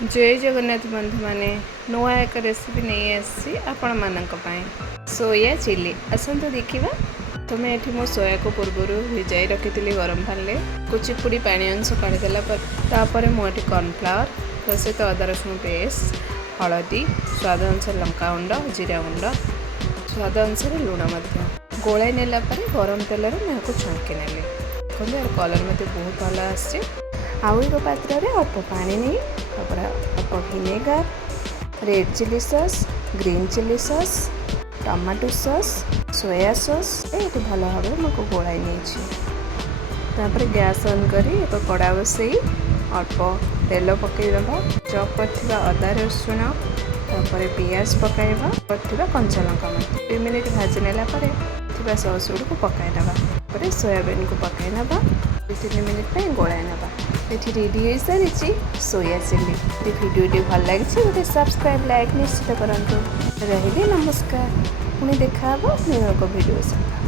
जय जगन्नाथ बंधु मैंने नुआ एक रेसिपी नहीं आसी आपण मानक पाए सोया चिली आसतु देखा। तो मैं ये मो सोया को पूर्वर भिजाई रखी गरम पानी कुचिपुड़ी पानी अंश काढ़ीदेला मुझे कॉर्नफ्लावर तो सहित अदा रसुण पेस्ट हलदी स्वाद अनुसार लंका गुंड जीरा गुंड स्वाद अनुसार लुण गोलाई नेला गरम तेल में छंकी नेली देखते कलर मत बहुत भल आसी। आउ एक पात्र में अल्प पानी नहीं अल्प vinegar red chilli sauce green chilli sauce tomato sauce soya sauce ये भल भाव में गोलाई नहीं गैस ऑन कर एक कड़ा बसई अल्प तेल पकईदबा चॉप कर अदा रसुण पियाज पकाइबा कंचा लंका 2 मिनट भाजी नेला सॉस गुड़ को पकईदबा सोयाबीन को पकईना 2-3 मिनट पे गोलाई ना ये रेडी हो सारी सोया चिली। वीडियो भल लगी गोटे सब्सक्राइब लाइक निश्चित करूँ। रही नमस्कार पुणी देखा भिडियो सहित।